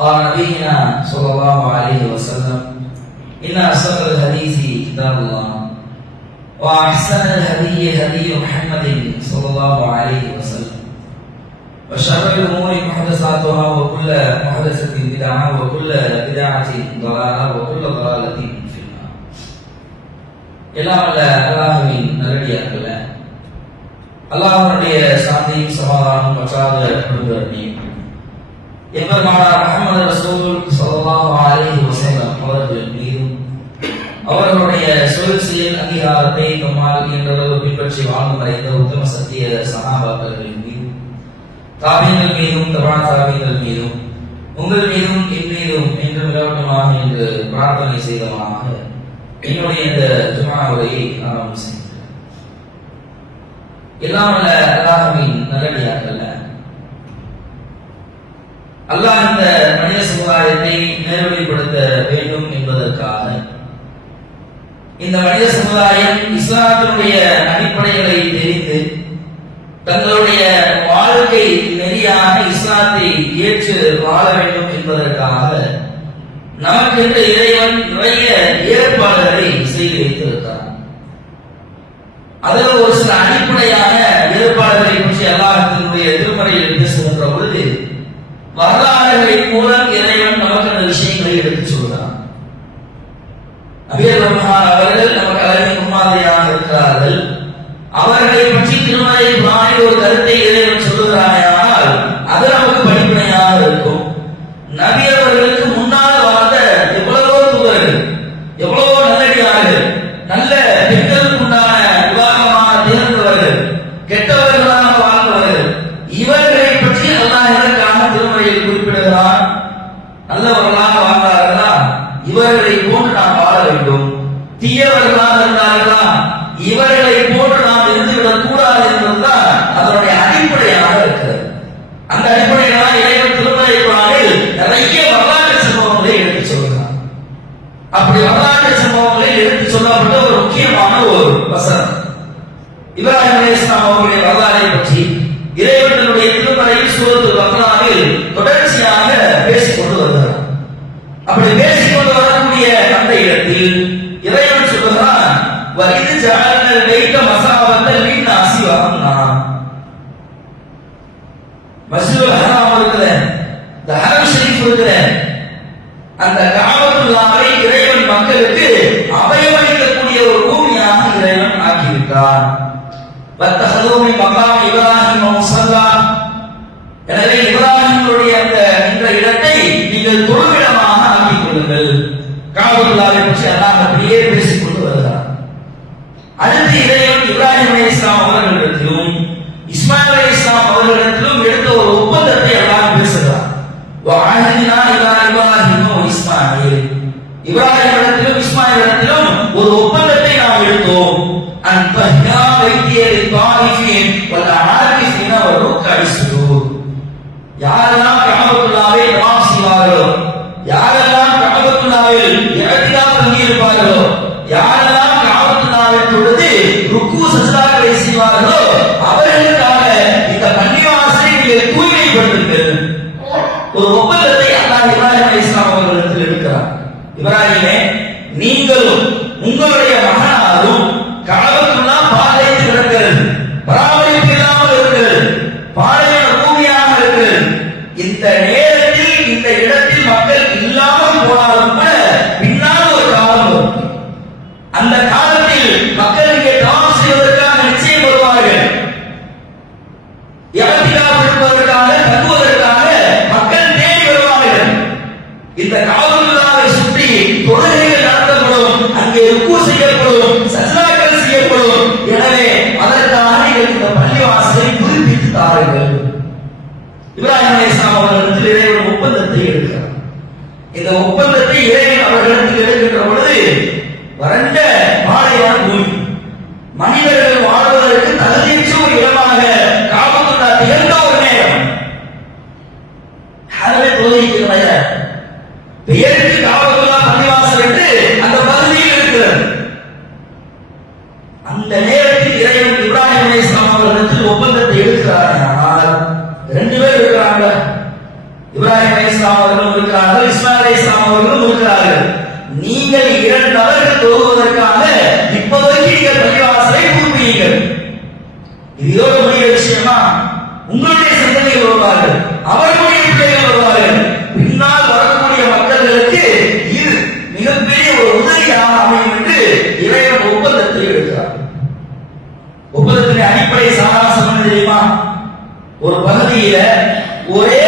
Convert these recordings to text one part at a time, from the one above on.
قال نبينا صلى الله عليه وسلم إن أصدق الحديث كتاب الله وأحسن الهدي هدي محمد صلى الله عليه وسلم وشر الأمور محدثاتها وكل محدثة بدعة وكل بدعة ضلالة وكل ضلالة في النار எல்லாம் வல்ல அல்லாஹுவின் நல்லடியார்கள அல்லாஹ்வுடைய சாந்தியும் சமாதானம் பற்றாத குடும்பத்தையும் எம்பெருமானார் முஹம்மது ரசூல் ஸல்லல்லாஹு அலைஹி வஸல்லம் அவர்கள் மீதும் அவர்களுடைய சுழற்சியில் அங்கீகாரத்தை நம்மால் இயன்றளவு பின்பற்றி வாழ்ந்து மறைந்த உத்தம சத்திய சகாபாக்கள் மீதும் தாபியங்கள் மீதும் தபா தாபியங்கள் மீதும் உங்கள் மீதும் என் மீதும் என்று நிலவட்டமாக என்று பிரார்த்தனை செய்தவனாக என்னுடைய இந்த ஜுமா உரையை ஆரம்பம் செய்கிறேன் எல்லாம் அல்லாஹின் நல்லடியார்கள் அல்லாஹ் இந்த மனித சமுதாயத்தை நேர்வழிப்படுத்த வேண்டும் என்பதற்காக இந்த மனித சமுதாயம் இஸ்லாத்தினுடைய அடிப்படைகளை தெரிந்து தங்களுடைய வாழ்க்கை நெறியாக இஸ்லாத்தை ஏற்று வாழ வேண்டும் என்பதற்காக நமக்கென்று இறைவன் நிறைய ஏற்பாடுகளை செய்து வைத்திருக்கிறார். அதில் ஒரு சில அடிப்படையான கொடுக்கிறார்கள் நீங்கள் இரண்டு அவர்கள் தோகுவதற்காக இப்போதைக்கு நீங்கள் பள்ளிவாசலை குறிப்பிடுங்கள் இது முடிய விஷயமா? உங்களுடைய சிந்தனைகள் வருவார்கள். அவர்களுடைய பிள்ளைகள் வருவார்கள். பின்னால் வரக்கூடிய மக்களுக்கு இது மிகப்பெரிய ஒரு உதவியாக அமையும் என்று இறைவன் ஒப்பந்தத்தில் எடுக்கிறார். ஒப்பந்தத்தின் அடிப்படை சாராசம் தெரியுமா? ஒரு பகுதியில ஒரே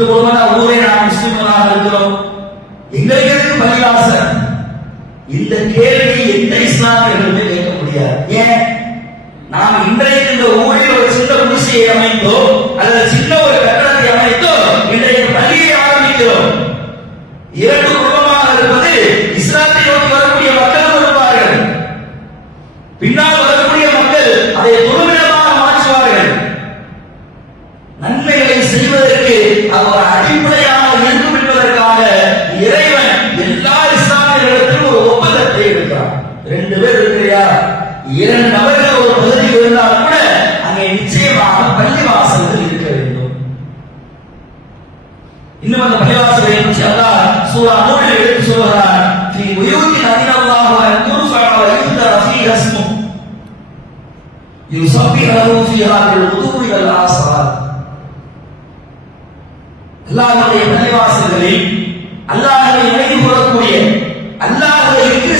இது மூலமா ஊரே நாம் முஸ்லிம்களாக இருக்கிறோம். எங்களுக்கு பலிவாசன் இந்த கேள்வி எந்த இஸ்லாமியர்களுமே கேட்க முடியாது. ஏன்? நாம் இன்றைக்கு இந்த ஊரில் ஒரு சின்ன குடிசையை அமைந்தோ பீகார்கள் உதவுகள் ஆசார் அல்லாஹுடைய தலைவாசல்களில் அல்லாஹுவை இணைந்து கொள்ளக்கூடிய அல்லாஹுவை விக்கிரி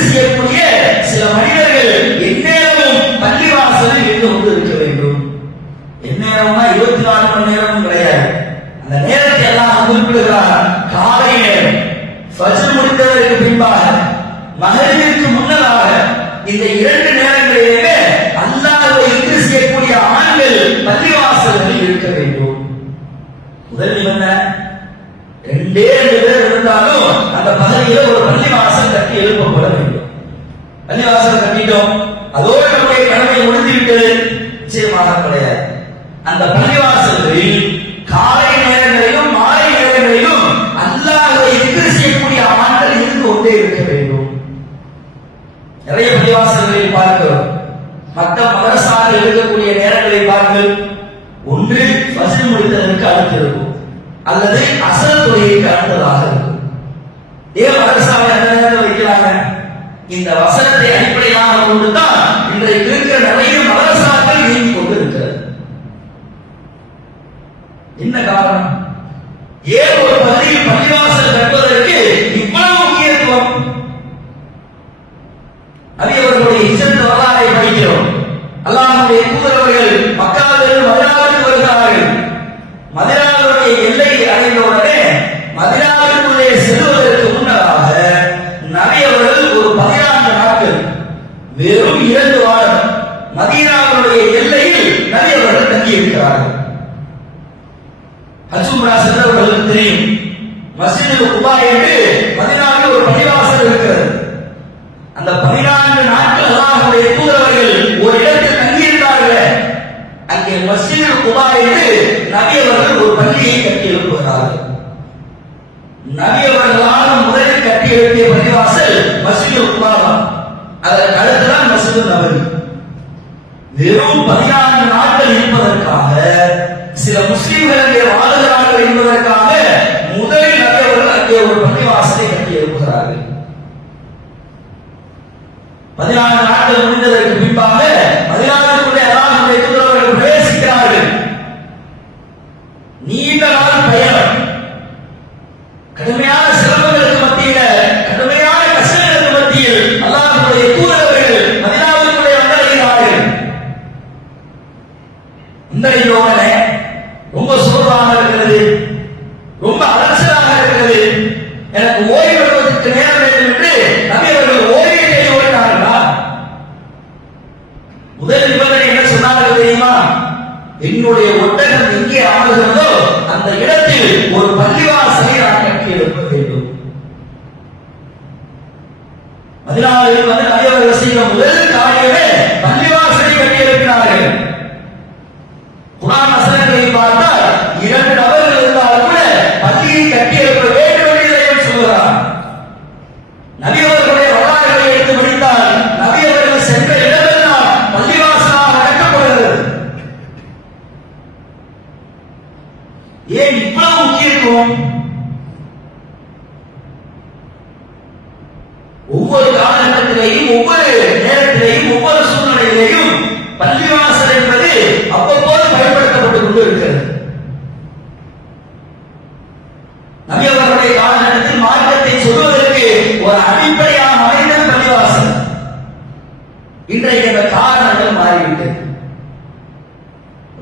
பதினான்கு நாட்கள் முடிந்ததற்கு பின்பாக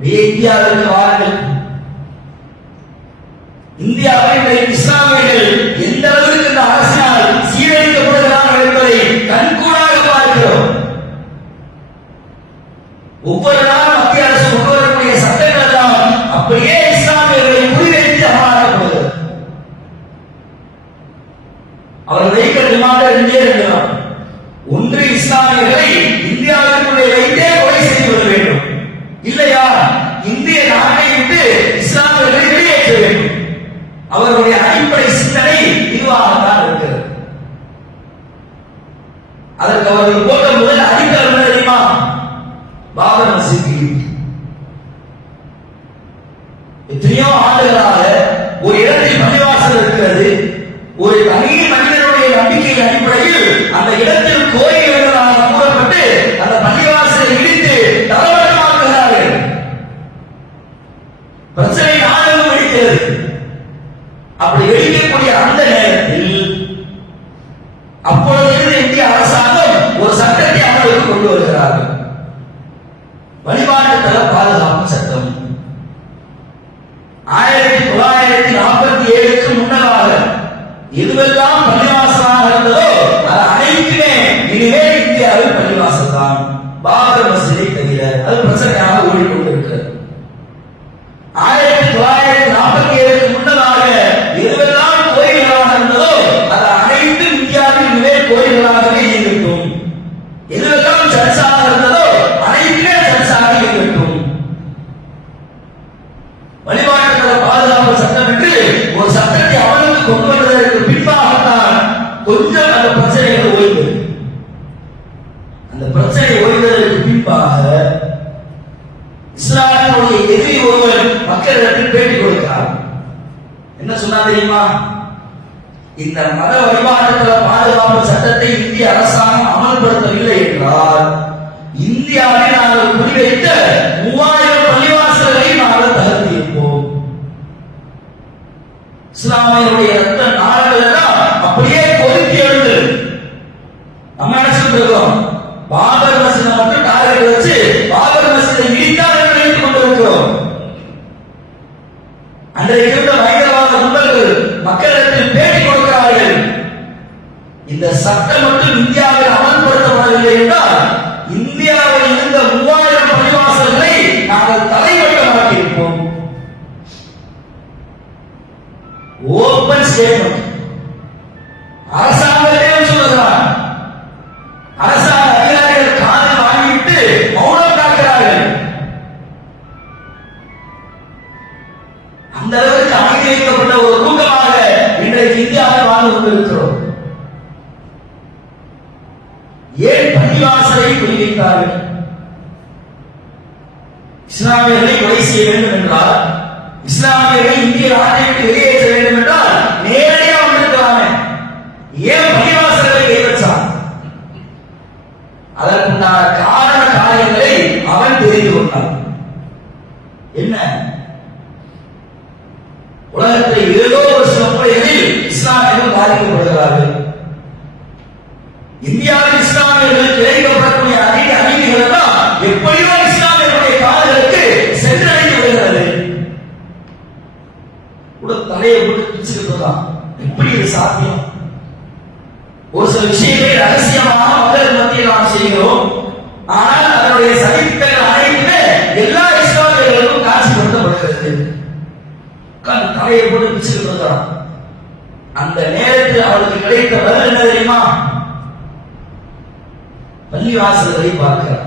வாருங்கள் இந்தியாவிற்கு வாருங்கள். இந்தியாவை எத்தனையோ ஆண்டுகளாக ஒரு இடத்தில் பள்ளிவாசல் இருக்கிறது. ஒரு தனி மனிதனுடைய நம்பிக்கை அடிப்படையில் அந்த இடத்தில் கோயில் ஏன் பள்ளிவாசலை விடுவித்தார்கள் இஸ்லாமியர்களை கொலை செய்ய வேண்டும் என்றால் இஸ்லாமியர்களை இந்திய நாட்டை விட்டு வெளியேற்ற வேண்டும் என்றால் நேரடியாக வந்திருக்கலாமே. ஏன் பள்ளிவாசலை கைவச்சான் அதற்குண்டான காரண காரியங்களை அவன் தெரிந்து கொண்டான். என்ன? உலகத்தில் ஏதோ ஒரு சில முறைகளில் இஸ்லாமியர்கள் பாதிக்கப்படுகிறார்கள். இந்தியாவில் இஸ்லாமியர்கள் விளைவிக்கப்படக்கூடிய அநேக எப்படியோ இஸ்லாமியர்களுடைய காதலுக்கு சென்றடைந்து விடுகிறது கூட தலையை போட்டு பிடிச்சிருப்பதா எப்படி சாத்தியம்? ஒரு சில விஷயத்தை ரகசியமாக மக்கள் மத்தியில் நாம் செய்கிறோம். ஆனால் அதனுடைய சகிப்புகள் அனைத்துமே எல்லா இஸ்லாமியர்களுக்கும் காட்சிப்படுத்தப்படுகிறது. தலையை போட்டு பிடிச்சிருப்பதா அந்த நேரத்தில் அவளுக்கு கிடைத்த பதில் என்ன தெரியுமா? பள்ளிவாசல்களை பார்க்கிறார்.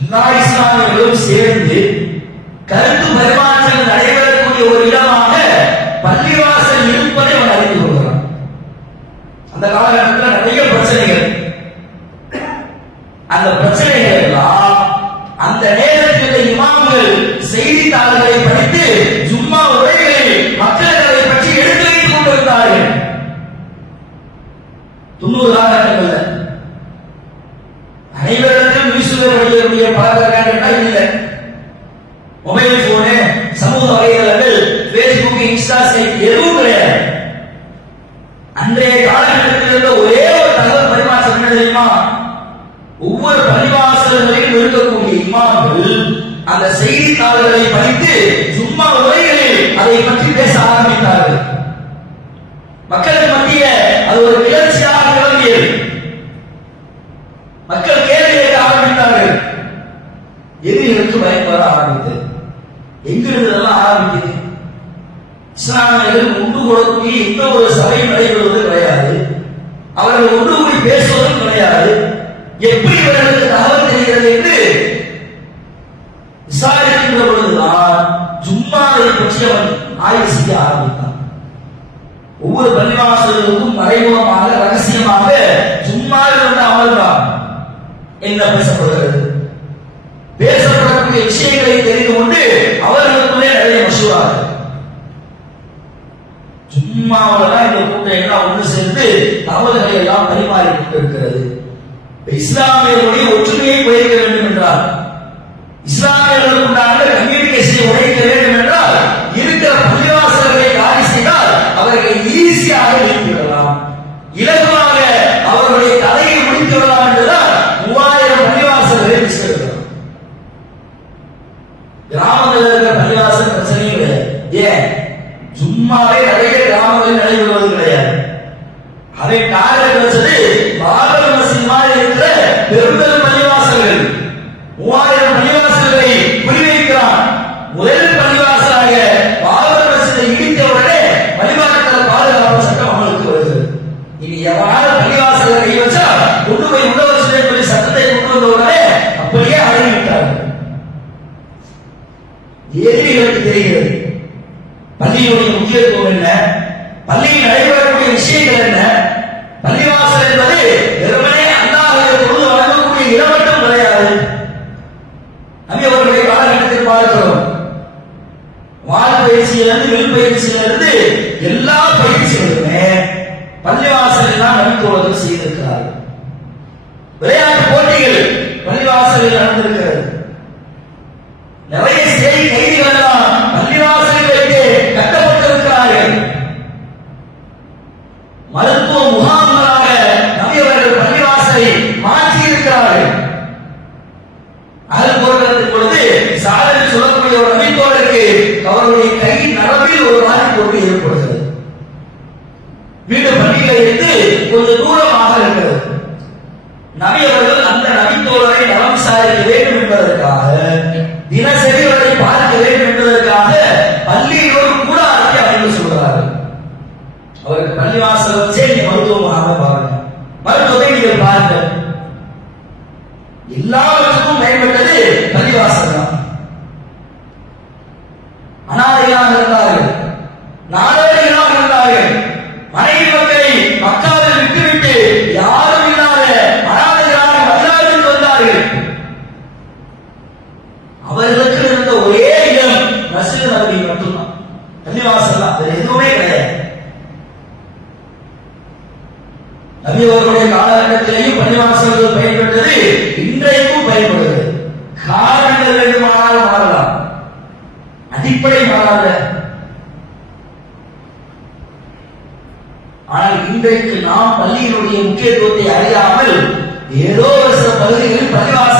எல்லா இஸ்லாமியர்களும் சேர்ந்து கருத்து பரிமாற்றங்கள் நடைபெறக்கூடிய ஒரு இடமாக பள்ளிவாசல் இருப்பதை அவன் அறிந்து கொள்கிறான். அந்த காலகட்டத்தில் நிறைய பிரச்சனைகள். அந்த பிரச்சனைகள் எல்லாம் அந்த நேரத்தில் இமாம்கள் செய்தித்தாள்களை படித்து படிக்கக்கூடிய பழக்கங்கள் இல்லை மொபைல் போனு சமூக வலைதளங்கள் பேஸ்புக் இன்ஸ்டா சைட் எதுவும் கிடையாது. அன்றைய காலகட்டத்தில் இருந்த ஒரே ஒரு தகவல் பரிமாற்றம் என்ன தெரியுமா? ஒவ்வொரு பள்ளிவாசல்களிலும் இருக்கக்கூடிய இமாம்கள் அந்த செய்தித்தாள்களை படித்து சும்மா உரைகளில் அதை பற்றி பேச ஆரம்பித்தார்கள். மக்கள் மத்திய அது ஒரு கிளர்ச்சியாக கிளம்பியது மக்கள் கேள்வி கேட்க ஆரம்பித்தார்கள் எதிரிகளுக்கு ஆரம்பித்தது எங்கிருந்து இதெல்லாம் ஆரம்பிக்குது? இஸ்லாமியர்கள் ஒன்று கொடுத்து எந்த ஒரு சபை நடைபெறுவது கிடையாது. அவர்கள் ஒன்று கூடி பேசுவதும் கிடையாது. எப்படி இவர்களுக்கு தகவல் தெரிகிறது என்று விசாரிக்கின்ற பொழுதுதான் ஜும்மாவை பற்றி அவன் ஆய்வு செய்ய ஆரம்பித்தான். ஒவ்வொரு பள்ளிவாசல்களுக்கும் மறைமுகமாக ரகசியமாக ஜும்மாவில் வந்து அமர்ந்தான் என்ன பேசப்படுகிறது பேசப்படக்கூடிய விஷயங்களை தெரிந்து கொண்டு அவர்களுக்குள்ளே நிறைய மசூரார்கள் சும்மாவில் தான் இந்த கூட்டம் எல்லாம் ஒன்று சேர்ந்து தகவல்களை எல்லாம் பரிமாறி கொண்டிருக்கிறது இஸ்லாமியர்களுடைய ஒற்றுமையை குறைக்க வேண்டும் என்றால் இஸ்லாமியர்களுக்குண்டான கம்யூனிகேஷனை உடைக்க வேண்டும் என்றால் இருக்கிற பள்ளிவாசல்களை காலி செய்தால் அவர்களை ஈஸியாக நீக்கிவிடலாம். இலக்கு அவர்களுடைய தலையை முடித்து விடலாம் என்றுதான் மூவாயிரம் பள்ளிவாசல்களை வச்சிருக்கிறோம் கிராமத்தில் இருக்கிற பள்ளிவாசல் பிரச்சனையும் கிடையாது ஏன் சும்மாவே நிறைய கிராமங்களில் நடைபெறுவது கிடையாது. அதை டார்கெட் வச்சு பள்ளிவாசலில் செய்திருக்கிறார்கள் விளையாட்டு போட்டிகள் பள்ளிவாசலில் நடந்திருக்கிறது நீங்கள் பாருங்கள் எல்லாவற்றுக்கும் மேம்பட்டது பள்ளிவாசல் தான் அனாதையாக இருந்தார்கள். நாடோடிகளாக இருந்தார்கள். மனைவி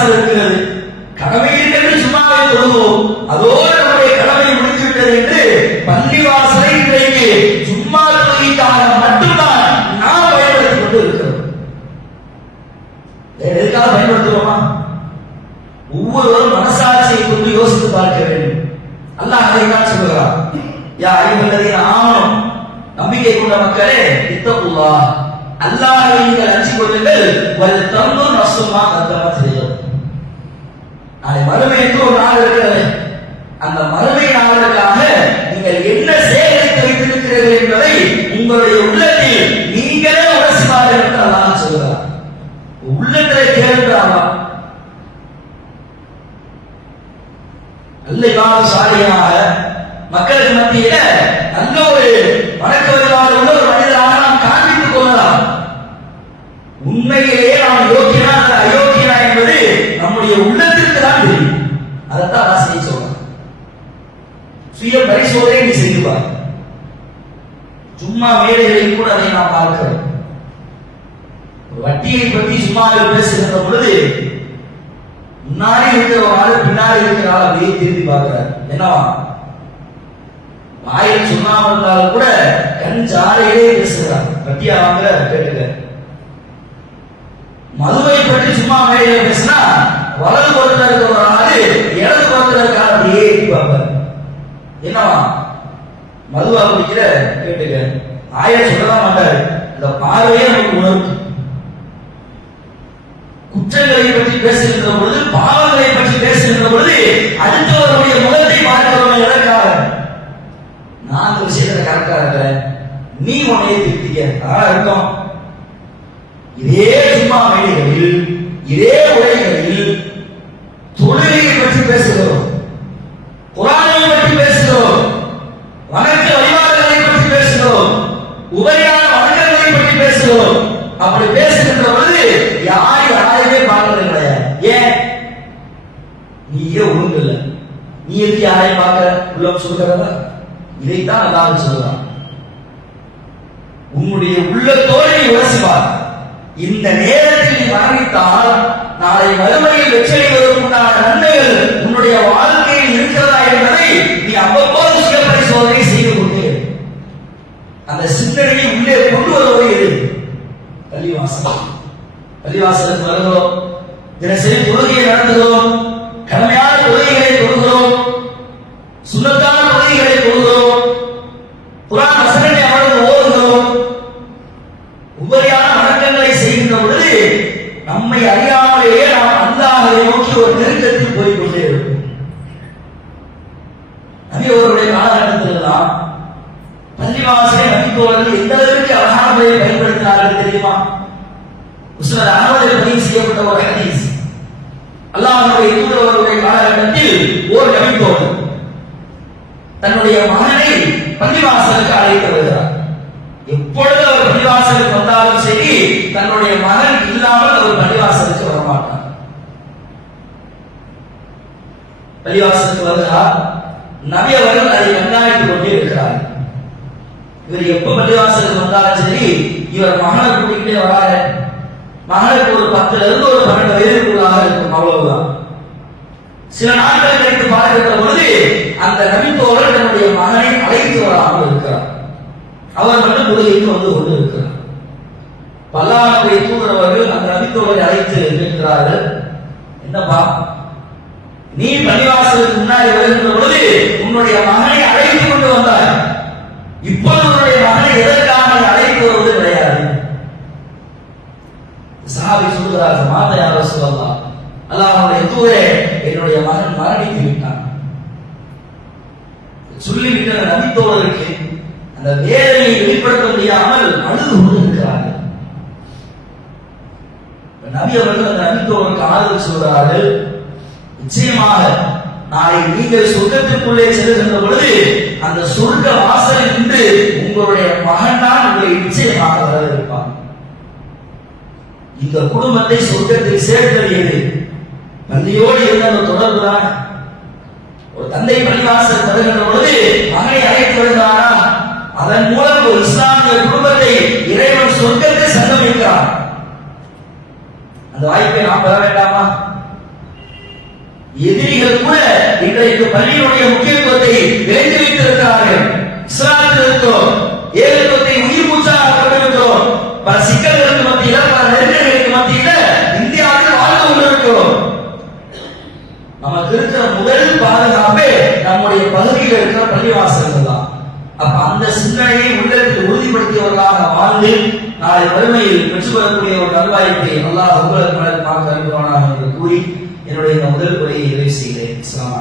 வாசல் இருக்கிறது. கடமை இருக்கிறது சும்மாவே தொழுவோம் அதோடு நம்முடைய கடமை முடிந்துவிட்டது என்று பள்ளி வாசலை இன்றைக்கு சும்மா தொழுகைக்காக மட்டும்தான் நாம் பயன்படுத்திக் கொண்டு இருக்கிறோம் எதுக்காக பயன்படுத்துவோமா? ஒவ்வொருவரும் மனசாட்சியை கொண்டு யோசித்து பார்க்க வேண்டும். அல்லாஹ் அதை தான் சொல்லுகிறார் யா அறிவுள்ளதின் ஆவணம் நம்பிக்கை கொண்ட மக்களே இத்தப்புல்லா அல்லாஹை நீங்கள் அஞ்சு கொள்ளுங்கள். வல் தந்து நசுமா கத்தமா செய்யும். நாளை மறுமைக்கு ஒரு நாள் இருக்கிறது. அந்த மறுமை நாளுக்காக நீங்கள் என்ன சேகரித்து வைத்திருக்கிறீர்கள் என்பதை உங்களுடைய உள்ளத்தில் நீங்களே உணர்ச்சி பாருங்கள் என்று அல்லாஹ் சொல்கிறார் உள்ளத்திலே கேளுங்கிறாரா நல்ல இமாம் மக்களுக்கு மத்தியில நல்ல ஒரு வணக்க வழிபாடு உள்ள ஒரு மனிதராக நாம் காண்பித்துக் கொள்ளலாம். உண்மையிலேயே நாம் யோக்கியனா அல்லது அயோக்கியனா என்பது நம்முடைய உள்ள அதைத்தான் நான் செய்ய சொல்றேன். சுய பரிசோதனை நீ செய்து பார். சும்மா மேடைகளில் கூட அதை நாம் பார்க்கிறோம். வட்டியை பற்றி சும்மா பேசுகின்ற பொழுது முன்னாடி இருக்கிற ஒரு ஆளு பின்னாடி இருக்கிற ஆள் அப்படியே திரும்பி பார்க்கிறார். என்னவா? வாயில் சும்மா இருந்தாலும் கூட கண் ஜாலையிலே பேசுகிறார். வட்டியா வாங்க கேட்டுக்க. மதுவை பற்றி சும்மா மேலே பேசினா வலது புறத்துல இருக்கிற ஒரு ஆளு இடது புறத்துல இருக்க அப்படியே எட்டி பார்ப்பார். என்னவா மதுவா குடிக்கிற? கேட்டுக்க. ஆய சொல்லலாம் மாட்டாரு. இந்த பார்வையே நமக்கு உணர்வு. குற்றங்களை பற்றி பேசுகின்ற பொழுது பாவங்களை பற்றி பேசுகின்ற பொழுது அடுத்தவருடைய முகத்தை பார்க்கிறோம் எதற்காக நான் அந்த விஷயத்துல கரெக்டா இருக்கிறேன். நீ உன்னையே திருத்திக்க. அதான் அர்த்தம் இதே சும்மா மேடைகளில் இதே உரைகளில் தொழுகையை பற்றி பேசுகிறோம் குரானை பற்றி பேசுகிறோம் வணக்க வழிபாடுகளை பற்றி பேசுகிறோம் உபரியான வணக்கங்களை பற்றி பேசுகிறோம் அப்படி பொழுது யார் யாரையுமே பார்க்கறது கிடையாது. ஏன்? நீயே ஒழுங்கு இல்லை நீ எதுக்கு யாரையும் பார்க்க உள்ள சொல்கிறதா இதைத்தான் அல்லாஹ் சொல்றான். உன்னுடைய உள்ளத்தோடு நீ யோசிப்பார் இந்த நேரத்தில் நீ மரணித்தால் நாளை மறுமையில் வெற்றி வெற்றியடைவதற்குண்டான நன்மைகள் உன்னுடைய வாழ் இருக்கிறதா என்பதை நீ அவ்வப்போது சுய பரிசோதனை செய்து கொண்டே இரு. அந்த சிந்தனையை உள்ளே கொண்டு வருவது எது பள்ளிவாசல் பள்ளிவாசலுக்கு வருகிறோம். தினசரி தொழுகையை நடத்துகிறோம். கடமையான தொழுகைகளை தொழுகிறோம். சுண்ணத்தான தொழுகைகளை தொழுகிறோம். குரான் வசனங்களை அமர்ந்து ஓதுகிறோம். உபரியான வணக்கங்களை செய்கின்ற பொழுது நம்மை அறியாமலேயே நாம் அல்லாஹை நோக்கி ஒரு நெருக்கத்தில் போய்கொண்டே இருக்கும் நபி காலகட்டத்தில் தான் பள்ளிவாசலை நபித்தோழர்கள் எந்த அளவிற்கு அழகான முறையை பயன்படுத்தினார்கள் தெரியுமா? உஸ்மான் அகமதில் பதிவு செய்யப்பட்ட ஒரு ஹதீஸ். அல்லாஹ்வுடைய தூதரவருடைய காலகட்டத்தில் ஒரு நபித்தோழர் தன்னுடைய மகனை பள்ளிவாசலுக்கு அழைத்து வருகிறார். எப்பொழுது அவர் பள்ளிவாசலுக்கு வந்தாலும் சரி தன்னுடைய மகன் இல்லாமல் அவர் பள்ளிவாசலுக்கு வரமாட்டார். பள்ளிவாசலுக்கு வருகிறார். நபி அவர்கள் அதை கண்காணித்துக் கொண்டே இருக்கிறார் இவர் எப்ப பள்ளிவாசலுக்கு வந்தாலும் சரி இவர் மகனை கூட்டிகிட்டே வராரு. மகனுக்கு ஒரு பத்துல இருந்து ஒரு பன்னெண்டு வயதுக்குள்ளாக இருக்கும் அவ்வளவுதான். சில நாட்கள் கழித்து பார்க்கின்ற பொழுது அந்த நபித்தோழர் தன்னுடைய மகனை அழைத்து வராமல் இருக்கிறார். அவர் மட்டும் தொழுகைக்கு வந்து கொண்டு இருக்கிறார் பல்லாருடைய தூதரவர்கள் அந்த நபித்தோழரை அழைத்து நிற்கிறார்கள். என்னப்பா நீ பள்ளிவாசலுக்கு முன்னாடி வருகின்ற பொழுது உன்னுடைய மகனை அழைத்து கொண்டு வந்தார் இப்போது உன்னுடைய மகனை எதற்காக நீ அழைத்து வருவது கிடையாது சஹாபி சொல்கிறார்கள் மாதா யாரோ சொல்லலாம் அல்லாஹ்வுடைய தூதரே என்னுடைய மகன் மரணித்து விட்டான். சொல்லிவிட்ட அந்த நபித்தோழருக்கு அந்த வேதனையை வெளிப்படுத்த முடியாமல் அழுது கொண்டிருக்கிறார்கள். நபி அவர்கள் அந்த நபித்தோழருக்கு ஆறுதல் சொல்கிறார்கள் நிச்சயமாக நாளை நீங்கள் சொர்க்கத்திற்குள்ளே செல்கின்ற பொழுது அந்த சொர்க்க வாசல் நின்று உங்களுடைய மகன் தான் உங்களை நிச்சயமாக வரவேற்பான் இந்த குடும்பத்தை சொர்க்கத்தில் சேர்த்தது எது? பள்ளியோடு இருந்த அந்த தொடர்பு தான் ஒரு தந்தை பள்ளிவாசல் வருகின்ற பொழுது மகனை அழைத்து வருகிறாரா? அதன் மூலம் ஒரு இஸ்லாமிய குடும்பத்தை இறைவன் சொர்க்கத்தை சங்கமிக்கிறார் அந்த வாய்ப்பை நாம் பெற வேண்டாமா? எதிரிகள் கூட இன்றைக்கு பள்ளியினுடைய முக்கியத்துவத்தை விளைந்து வைத்திருக்கிறார்கள் இஸ்லாத்தில் இருக்கிறோம் ஏகத்துவத்தை உயிர் மூச்சாக கொண்டிருக்கிறோம் நமக்கு இருக்கிற முதல் பாதுகாப்பே நம்முடைய பகுதியில் இருக்கிற பள்ளிவாசல்கள் தான் அப்ப அந்த சிந்தனையை உள்ளத்தில் உறுதிப்படுத்தியவர்களாக வாழ்ந்து நாளை வறுமையில் பெற்றுக்கொள்ளக்கூடிய ஒரு நல்வாய்ப்பை அல்லாஹ் உங்களுக்கு பார்க்க அனுப்புவானாக என்று கூறி என்னுடைய இந்த முதல் உரையை நிறைவு செய்கிறேன். அஸ்ஸலாமு